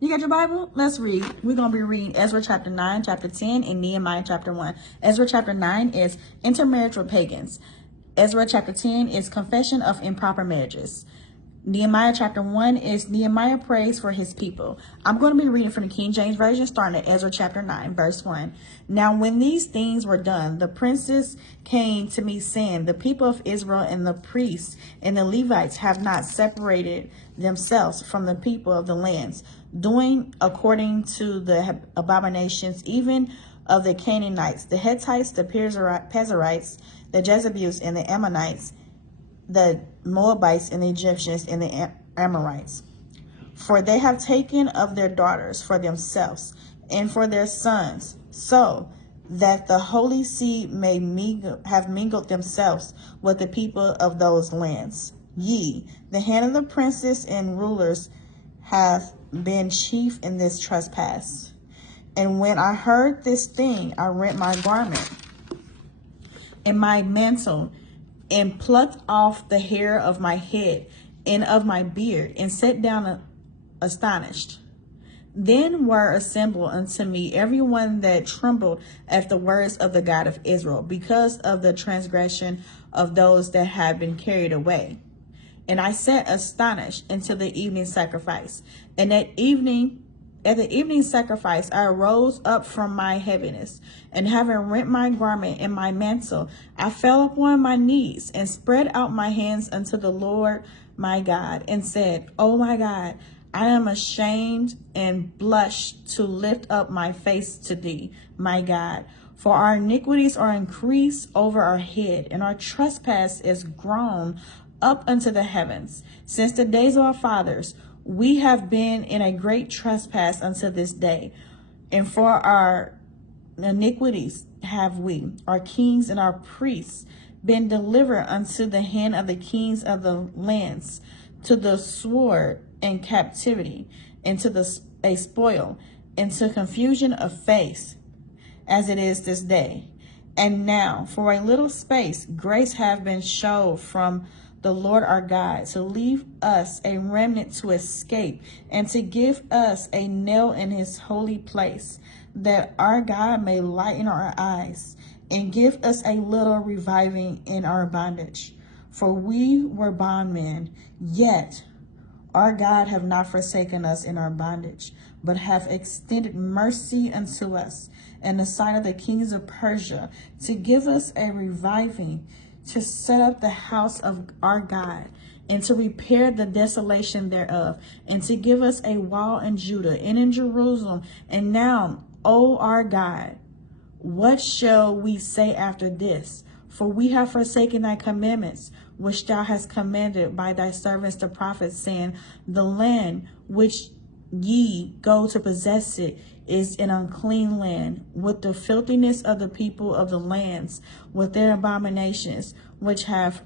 You got your Bible? Let's read. We're going to be reading Ezra chapter 9, chapter 10, and Nehemiah chapter 1. Ezra chapter 9 is intermarriage with pagans. Ezra chapter 10 is confession of improper marriages. Nehemiah chapter 1 is Nehemiah prays for his people. I'm going to be reading from the King James Version, starting at Ezra chapter 9, verse 1. Now, when these things were done, the princes came to me, saying, the people of Israel and the priests and the Levites have not separated themselves from the people of the lands, doing according to the abominations, even of the Canaanites, the Hittites, the Perizzites, the Jebusites, and the Ammonites, the Moabites, and the Egyptians, and the Amorites. For they have taken of their daughters for themselves and for their sons, so that the holy seed may have mingled themselves with the people of those lands. Ye, the hand of the princes and rulers, have been chief in this trespass. And when I heard this thing, I rent my garment and my mantle, and plucked off the hair of my head and of my beard, and sat down astonished. Then were assembled unto me everyone that trembled at the words of the God of Israel, because of the transgression of those that had been carried away. And I sat astonished until the evening sacrifice. And at the evening sacrifice, I arose up from my heaviness, and having rent my garment and my mantle, I fell upon my knees and spread out my hands unto the Lord my God, and said, O my God, I am ashamed and blush to lift up my face to thee, my God. For our iniquities are increased over our head, and our trespass is grown up unto the heavens. Since the days of our fathers, we have been in a great trespass unto this day. And for our iniquities have we, our kings and our priests, been delivered unto the hand of the kings of the lands, to the sword and captivity, and to a spoil, and to confusion of face, as it is this day. And now, for a little space, grace have been showed from the Lord our God, to leave us a remnant to escape, and to give us a nail in his holy place, that our God may lighten our eyes, and give us a little reviving in our bondage. For we were bondmen, yet our God have not forsaken us in our bondage, but have extended mercy unto us in the sight of the kings of Persia, to give us a reviving, to set up the house of our God, and to repair the desolation thereof, and to give us a wall in Judah and in Jerusalem. And now, O our God, what shall we say after this? For we have forsaken thy commandments, which thou hast commanded by thy servants the prophets, saying, the land which ye go to possess it is an unclean land, with the filthiness of the people of the lands, with their abominations, which have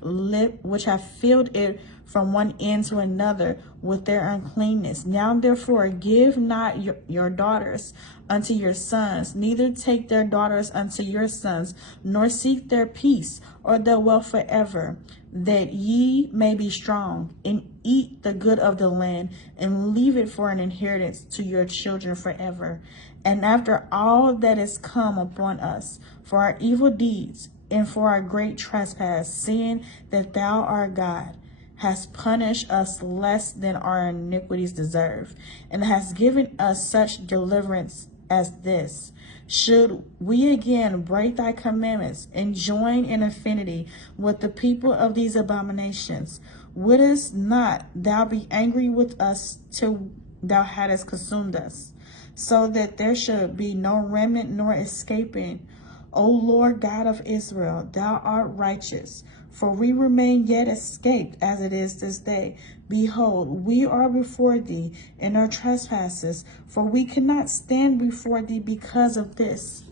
filled it from one end to another with their uncleanness. Now therefore give not your daughters unto your sons, neither take their daughters unto your sons, nor seek their peace or their wealth forever, that ye may be strong, and eat the good of the land, and leave it for an inheritance to your children forever. And after all that is come upon us, for our evil deeds, and for our great trespass, seeing that thou, our God, hast punished us less than our iniquities deserve, and hast given us such deliverance as this, should we again break thy commandments and join in affinity with the people of these abominations, wouldest not thou be angry with us till thou hadst consumed us, so that there should be no remnant nor escaping? O Lord God of Israel, thou art righteous, for we remain yet escaped as it is this day. Behold, we are before thee in our trespasses, for we cannot stand before thee because of this.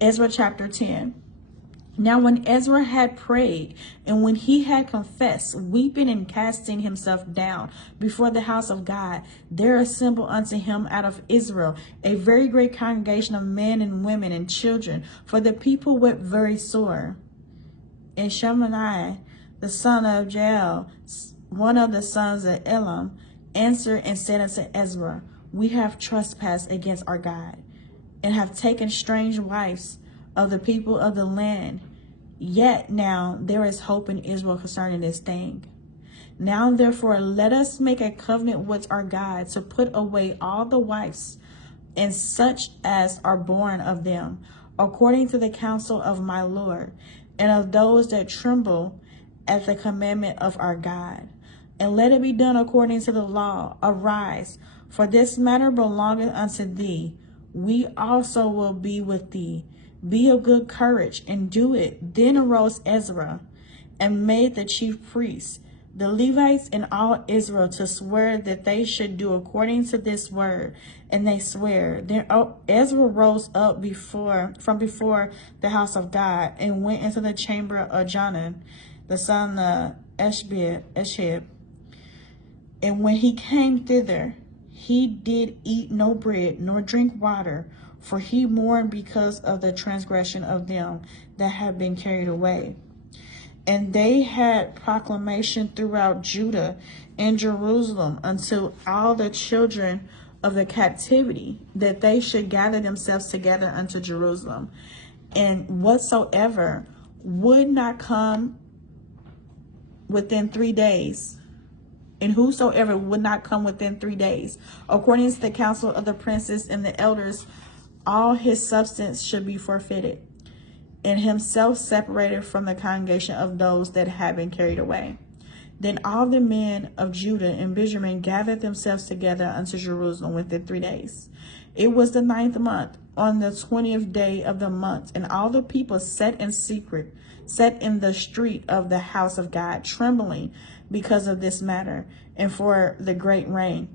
Ezra chapter 10. Now when Ezra had prayed, and when he had confessed, weeping and casting himself down before the house of God, there assembled unto him out of Israel a very great congregation of men and women and children, for the people wept very sore. And Shemaiah, the son of Jael, one of the sons of Elam, answered and said unto Ezra, we have trespassed against our God, and have taken strange wives of the people of the land. Yet now there is hope in Israel concerning this thing. Now therefore let us make a covenant with our God to put away all the wives and such as are born of them, according to the counsel of my Lord, and of those that tremble at the commandment of our God. And let it be done according to the law. Arise, for this matter belongeth unto thee. We also will be with thee. Be of good courage, and do it. Then arose Ezra, and made the chief priests, the Levites, and all Israel to swear that they should do according to this word. And they swear. Then Ezra rose up from before the house of God, and went into the chamber of Johanan, the son of Eshib. And when he came thither, he did eat no bread, nor drink water, for he mourned because of the transgression of them that had been carried away. And they had proclamation throughout Judah and Jerusalem unto all the children of the captivity, that they should gather themselves together unto Jerusalem. And whatsoever would not come within 3 days, and whosoever would not come within 3 days, according to the counsel of the princes and the elders, all his substance should be forfeited, and himself separated from the congregation of those that had been carried away. Then all the men of Judah and Benjamin gathered themselves together unto Jerusalem within 3 days. It was the 9th month, on the 20th day of the month, and all the people sat in secret, sat in the street of the house of God, trembling because of this matter, and for the great rain.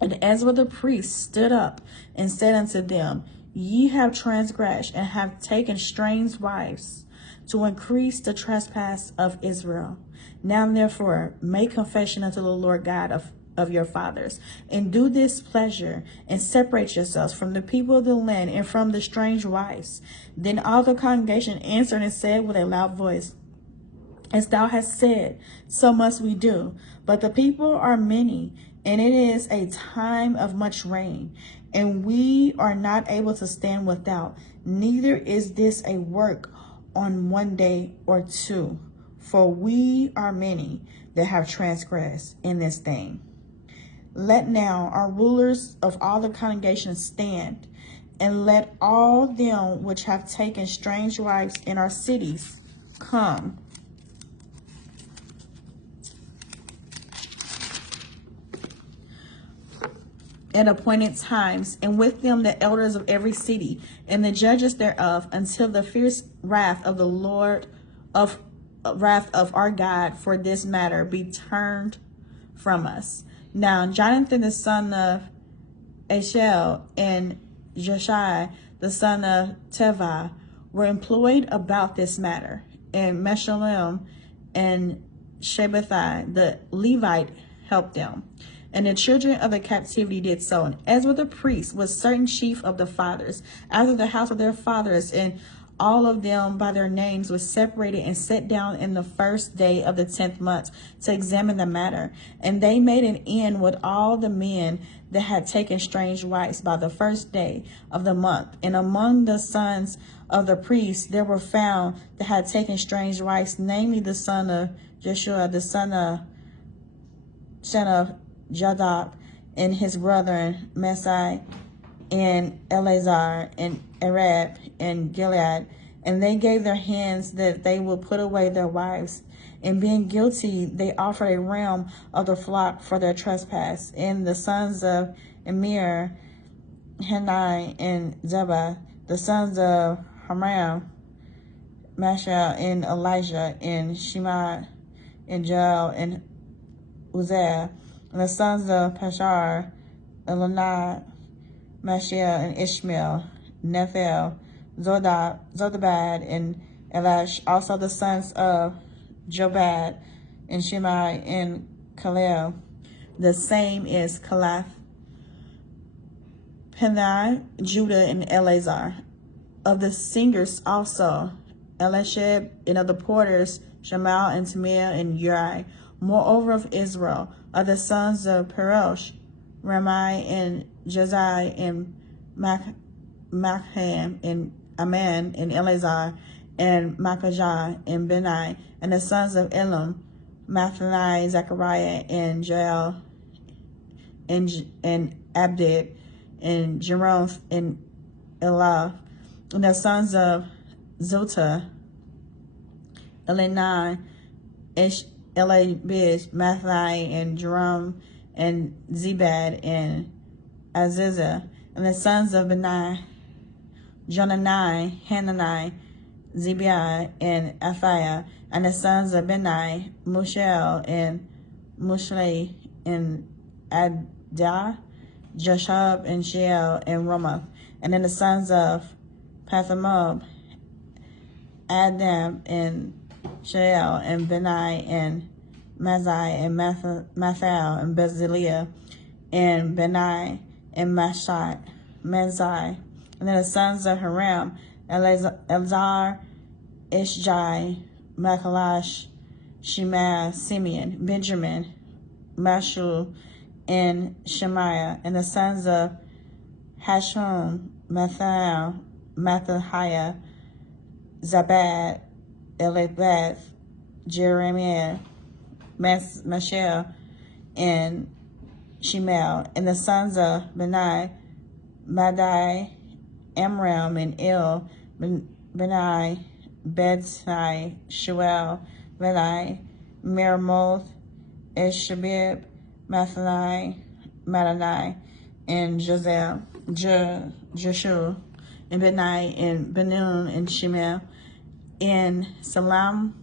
And Ezra the priest stood up and said unto them, Ye have transgressed, and have taken strange wives, to increase the trespass of Israel. Now therefore make confession unto the Lord God of your fathers, and do this pleasure, and separate yourselves from the people of the land and from the strange wives. Then all the congregation answered and said with a loud voice, As thou hast said, so must we do. But the people are many, and it is a time of much rain, and we are not able to stand without. Neither is this a work on 1 day or 2, for we are many that have transgressed in this thing. Let now our rulers of all the congregation stand, and let all them which have taken strange wives in our cities come. At appointed times, and with them the elders of every city and the judges thereof, until the fierce wrath of the Lord of our God for this matter be turned from us. Now Jonathan the son of Ashel and Jeshai the son of Teva were employed about this matter, and Meshullam and Shabbathai the Levite helped them. And the children of the captivity did so. And Ezra the priest was certain chief of the fathers, after the house of their fathers, and all of them by their names was separated and set down in the first day of the 10th month to examine the matter. And they made an end with all the men that had taken strange wives by the first day of the month. And among the sons of the priests there were found that had taken strange wives, namely the son of Jeshua, the son of Jadab, and his brethren Masai and Eleazar and Arab and Gilead. And they gave their hands that they would put away their wives. And being guilty, they offered a ram of the flock for their trespass. And the sons of Emir, Hanai, and Zebah, the sons of Haram, Mashal, and Elijah, and Shema, and Joel, and Uzziah, and the sons of Pashar, Elonah, Mashiach, and Ishmael, Nephel, Zodabad, and Elash, also the sons of Jobad, and Shemai, and Kalel. The same is Kalath, Penai, Judah, and Eleazar. Of the singers also, Elishab, and of the porters, Shemal, and Tamir, and Uri. Moreover of Israel are the sons of Perosh, Ramai, and Jazai, and Macham, and Aman, and Eleazar, and Makajah, and Benai, and the sons of Elam, Mathanai, Zechariah, and Joel, and Abdid, and Jeroth, and Elah, and the sons of Zota, Elenai, Elabid, Mathai, and Jerome, and Zebad, and Aziza, and the sons of Benai, Jonani, Hanani, Zebai, and Athiah, and the sons of Benai, Mushel, and Mushle, and Adah, Jashub, and Sheel, and Ramoth, and then the sons of Pathamob, Adam, and Shael, and Benai, and Mazai, and Mathal, and Bezaliah, and Benai, and Mashat, Mazai, and then the sons of Haram, Elazar, Ishjai, Machalash, Shema, Simeon, Benjamin, Mashul, and Shemaiah, and the sons of Hashum, Mathahiah, Zabad, Elabeth, Jeremiah, Mashel, and Shemel, and the sons of Benai, Madai, Amram, and El, Benai, Bedzai, Shuel, Benai, Meramoth, Eshabib, Mathanai, Madani, and Josel, Joshua, and Benai, and Benun, and Shemel, and Salam,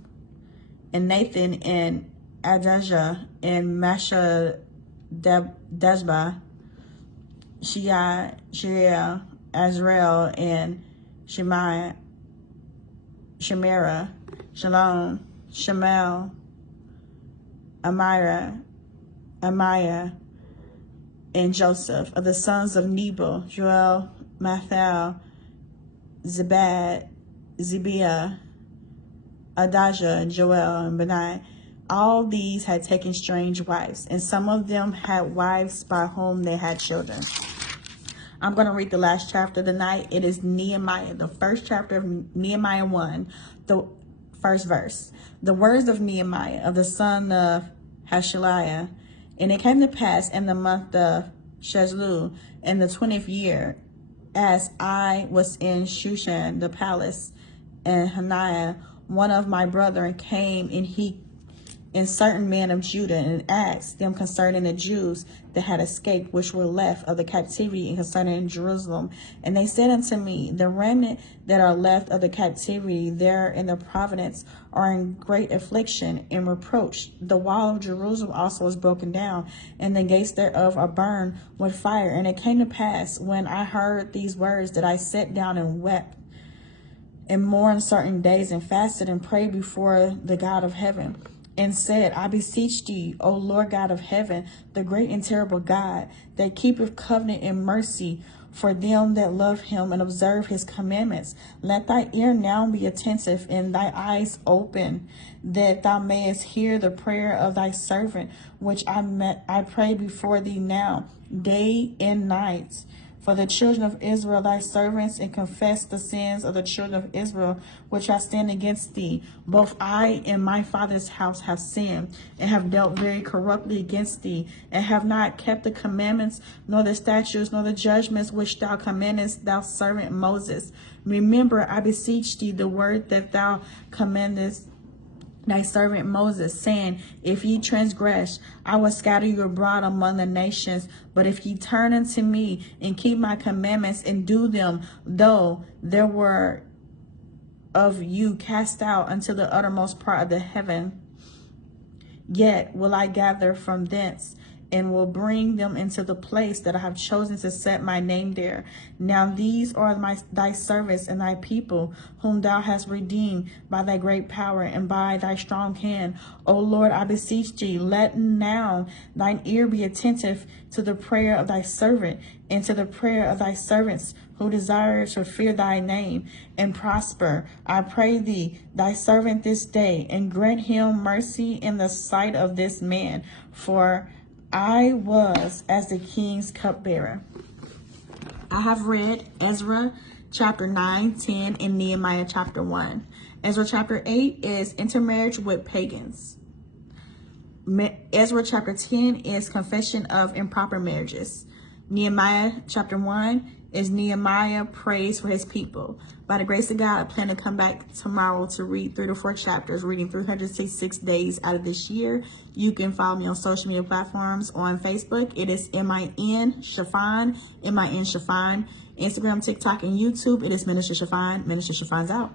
and Nathan, and Adajah, and Masha Dazba, Shia, Azrael, and Shemaiah, Shemira, Shalom, Shemal, Amira, and Joseph, of the sons of Nebo, Joel, Mathal, Zebad, Zebiah, Adajah, Joel, and Benai. All these had taken strange wives, and some of them had wives by whom they had children. I'm going to read the last chapter tonight. It is Nehemiah, the first chapter of Nehemiah 1, the first verse. The words of Nehemiah, of the son of Hashaliah. And it came to pass in the month of Shezlu, in the 20th year, as I was in Shushan, the palace, and Hananiah, one of my brethren, came, and certain men of Judah, and asked them concerning the Jews that had escaped, which were left of the captivity, and concerning Jerusalem. And they said unto me, the remnant that are left of the captivity there in the province are in great affliction and reproach. The wall of Jerusalem also is broken down, and the gates thereof are burned with fire. And it came to pass, when I heard these words, that I sat down and wept, and mourned certain days, and fasted and prayed before the God of heaven, and said, I beseech thee, O Lord God of heaven, the great and terrible God, that keepeth covenant and mercy for them that love him and observe his commandments. Let thy ear now be attentive and thy eyes open, that thou mayest hear the prayer of thy servant, which I pray before thee now, day and night, for the children of Israel, thy servants, and confess the sins of the children of Israel, which I stand against thee. Both I and my father's house have sinned, and have dealt very corruptly against thee, and have not kept the commandments, nor the statutes, nor the judgments which thou commandest thou servant Moses. Remember, I beseech thee, the word that thou commandest thy servant Moses, saying, if ye transgress, I will scatter you abroad among the nations. But if ye turn unto me and keep my commandments and do them, though there were of you cast out unto the uttermost part of the heaven, yet will I gather from thence, and will bring them into the place that I have chosen to set my name there. Now these are thy servants and thy people, whom thou hast redeemed by thy great power and by thy strong hand. O Lord, I beseech thee, let now thine ear be attentive to the prayer of thy servant, and to the prayer of thy servants who desire to fear thy name and prosper. I pray thee, thy servant this day, and grant him mercy in the sight of this man. For I was as the king's cupbearer. I have read Ezra chapter 9, 10, and Nehemiah chapter 1. Ezra chapter 8 is intermarriage with pagans. Ezra chapter 10 is confession of improper marriages. Nehemiah chapter 1 is Nehemiah prays for his people. By the grace of God, I plan to come back tomorrow to read 3 to 4 chapters, reading 366 days out of this year. You can follow me on social media platforms. On Facebook, it is MIN Chiffon, MIN Chiffon. Instagram, TikTok, and YouTube, it is Minister Chiffon. Minister Chiffon's out.